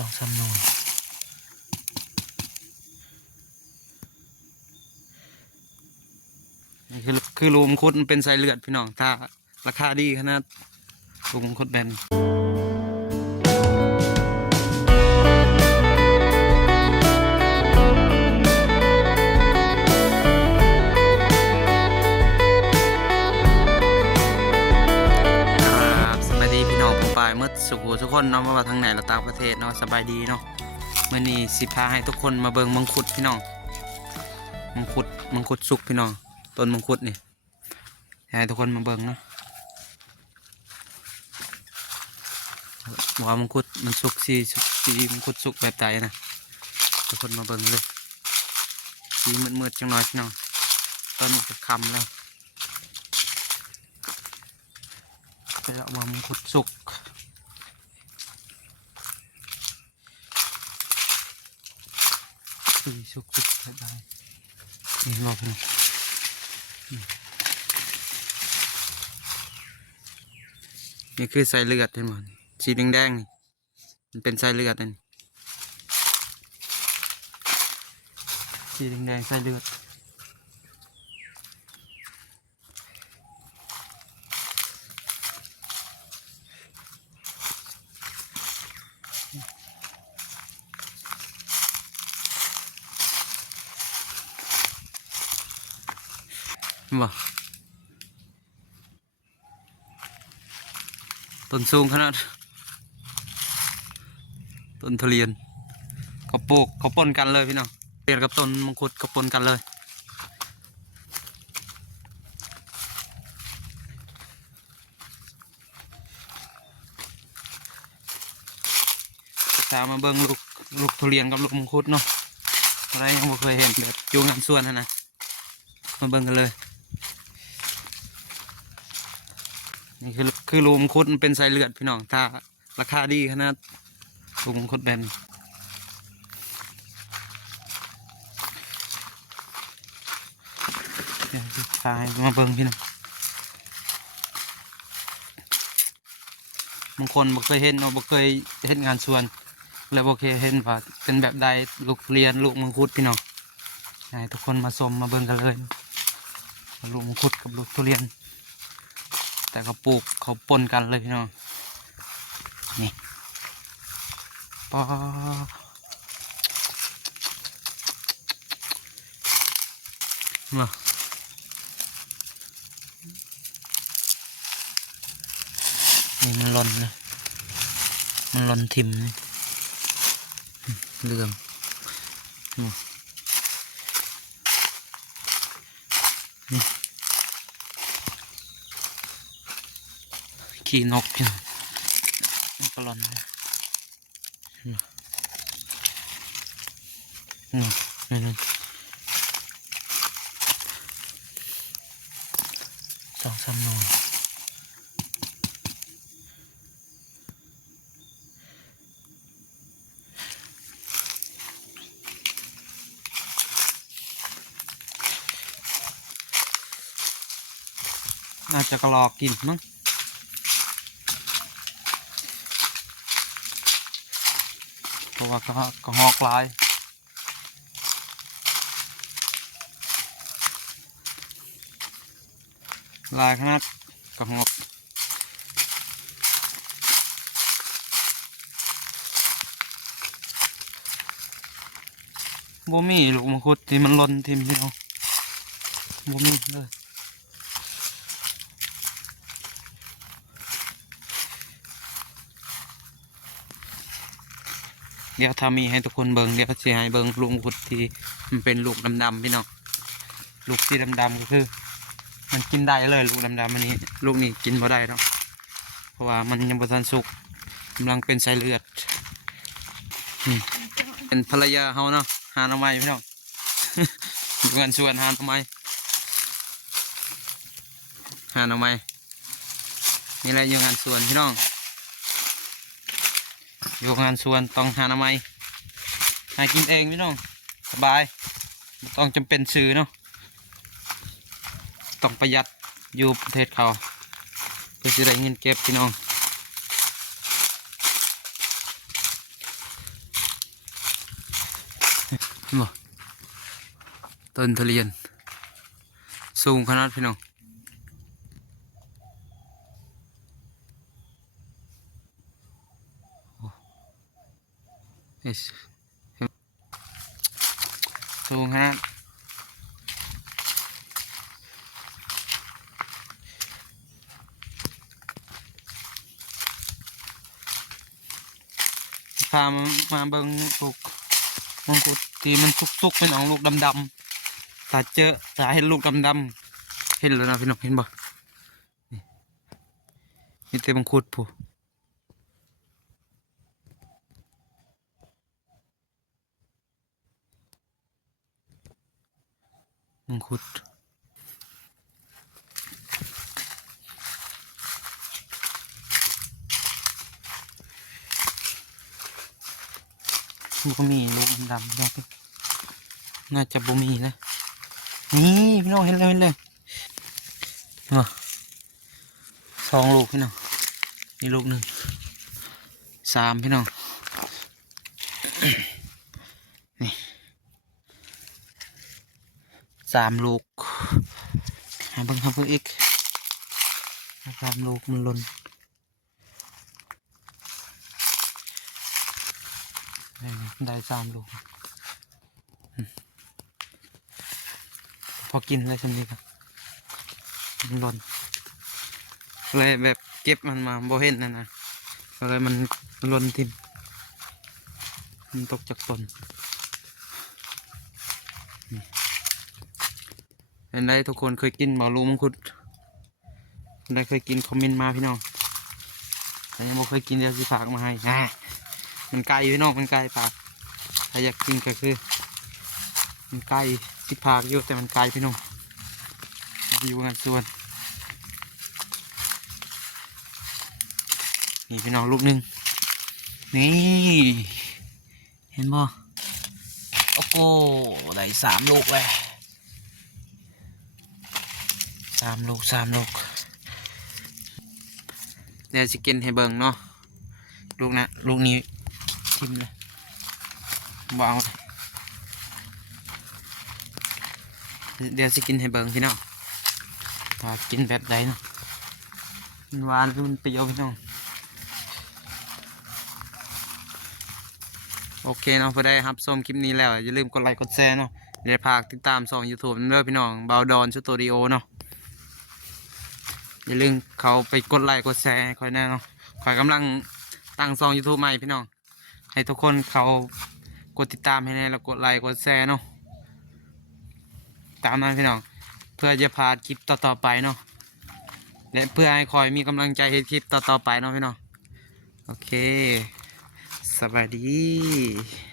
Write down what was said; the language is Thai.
2-3 หน่วยนี่คือรูมคุดมันเป็นสายเลือดพี่น้องถ้าราคาดีขนาดรูมคุดแบนเมื่อสุขทุกคนเนาะไม่ว่าทางไหนเราต่างประเทศเนาะสบายดีเนาะเมื่อนี้สิพาให้ทุกคนมาเบิ่งมังคุดพี่น้องมังคุดสุกพี่น้องต้นมังคุดนี่ให้ทุกคนมาเบิ่งเนาะว่ามังคุดมันสุกสีมังคุดสุกแบบไหนนะทุกคนมาเบิ่งเลยสีมืดๆจังหน่อยพี่น้องตอนนี้จะค่ำแล้วจะเอามังคุดสุกสุกได้นี่ลองดูนี่คือสายเลือดเห็นไหมสีแดงๆนี่มันเป็นสายเลือดนี่สีแดงๆสายเลือดบ่ต้นสูงขนาดต้นทุเรียนเขาปลูกเขาปนกันเลยพี่น้องเรียนกับต้นมังคุดเขาปนกันเลยตามมาเบิ้งลูกทุเรียนกับลูกมังคุดเนาะอะไรยังไม่เคยเห็นแบบจูงน้ำส่วนนะมาเบิ้งกันเลยนี่คือรูมคุดมันเป็นสายเลือดพี่น้องถ้าราคาดีขนาดรูมคุดแบนพามาเบิ่งพี่น้องบางคนบ่เคยเห็นเนาะบ่เคยเห็นงานสวนแล้วบ่เคยเห็นว่าเป็นแบบใดลูกทุเรียนลูกมังคุดพี่น้องให้ทุกคนมาชมมาเบิ่งกันเลยลูกมังคุดกับลูกทุเรียนแต่เขาปลูกเขาปนกันเลยพี่น้องนี่ปอมานี่มันหล่นนะมันหล่นทิ่มนี่เรื่องนี่ขี้นกพี่น้องมันก็หล่นนะนี่2-3 หน่วยน่าจะกระลอกกินมั้งเพราะว่ากระหอกลายขนาดกระหอกบ่มีลูกมังคุดที่มันหล่นทิ่มที่เอาบ่มีเลยเดี๋ยวถ้ามีให้ทุกคนเบิ่งเดี๋ยวจะให้เบิ่งลูกมังคุดที่มันเป็นลูกดำๆพี่น้องลูกที่ดำๆก็คือมันกินได้เลยลูกดำๆอันนี้ลูกนี้กินบ่ได้หรอกเพราะว่ามันยังบ่ทันสุกกำลังเป็นสายเลือดเป็นภรรยาเขาเนาะหาหน่อไม้พี่น้องอยู่กันส่วนหาหน่อไม้นี่แหละอยู่งานสวนพี่น้องอยู่งานสวนต้องหาหน่อไม้หากินเองพี่น้องสบายต้องจำเป็นซื้อเนาะต้องประหยัดอยู่ประเทศเขาเพื่อจะได้เงินเก็บพี่น้อง บ่ต้นทุเรียนสูงขนาดพี่น้องสูงขนาดพามาเบิ่งลูกมังคุดที่มันสุกๆเป็นออกลูกดำๆถ้าเห็นลูกดำๆเห็นแล้วนะพี่น้องเห็นบ่นี่เต็มมังคุดผู้มังคุดบ่มีลูกดำๆพี่น้องน่าจะบ่มีนะนี่พี่น้องเห็นเลยสองลูกพี่น้องนี่ลูกหนึ่งสามพี่น้องนี่สามลูกเบิ่งอีกสามลูกมันหล่นได้สามลูกพอกินเลยใช่ไหมครับมันหล่นเลยแบบเก็บมันมาบ่เห็นนะเลยมันหล่นทิ่มมันตกจากต้นเห็นได้ทุกคนเคยกินบ่ลูกมังคุดได้เคยกินคอมเมนต์มาพี่น้องแต่ยังบ่เคยกินเดี๋ยวสิฝากมาให้มันไกลพี่น้องมันไกลฝากถ้าอยากกินก็คือมันไกลสิพากอยู่แต่มันไกลพี่น้องอยู่งานส่วนนี่พี่น้องลูกหนึ่งนี่เห็นบ่โอ้โหได้สามลูกเลยสามลูกเดี๋ยวจะกินให้เบิ่งเนาะลูกนี้ชิมเลยบ่เอาเดี๋ยวจะกินให้เบิ่งพี่น้องถ้ากินแบบใดเนาะมันหวานหรือมันเปรี้ยวพี่น้องโอเคเนาะพอได้ครับส้มคลิปนี้แล้วอย่าลืมกดไลค์กดแชร์เนาะเดี๋ยวฝากติดตามช่อง YouTube ด้วยพี่น้องเบาดอนสตูดิโอเนาะอย่าลืมเขาไปกดไลค์กดแชร์คอยแน่เนาะคอยกำลังตั้งช่อง YouTube ใหม่พี่น้องให้ทุกคนเขากดติดตามให้แน่แล้วกดไลค์กดแชร์เนาะตามนั้นพี่น้องเพื่อจะพาคลิปต่อไปเนาะและเพื่อให้คอยมีกำลังใจให้คลิปต่อไปเนาะพี่น้องโอเคสวัสดี